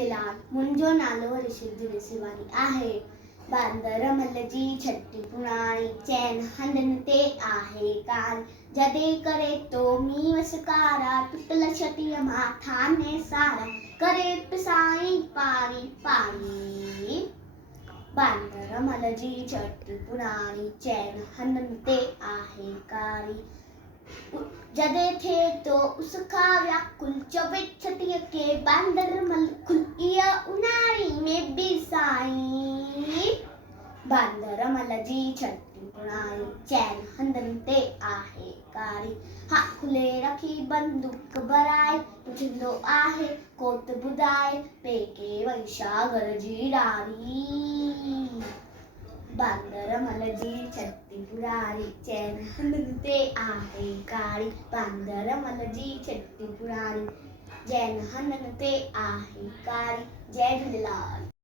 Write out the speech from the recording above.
झूलेलाल। मुंहिंजो नालो ऋषि शिवानी आहे। बांदर मल जी छटी पुराणी चैन हंधनि ते आहे कार। जॾहिं करे तो मींहुं वसकारा टुटल छटीअ मां ठाने सारा करे पिसाई पारी पारी। बांदर मल जी छटी पुराणी चैन हंधनि ते आहे कारी। जॾहिं थिए तो उस खां व्याकुल चवे छटीअ खे बांदर मल खुल इहा उन्हारी में बि साईं। बांदर मल जी छटी पुराणी चैन हंधनि ते आहे कारी। हा खुले रखी बंदूक भराए पुछंदो आहे कोत ॿुधाए पेके वंशा घर जी ॾारी। बांदर मल जी छटी पुराणी चैन हंधनि ते आहे कारी। बांदर मल जी छटी पुराणी चैन हंधनि ते आहे कारी। जय झूलेलाल।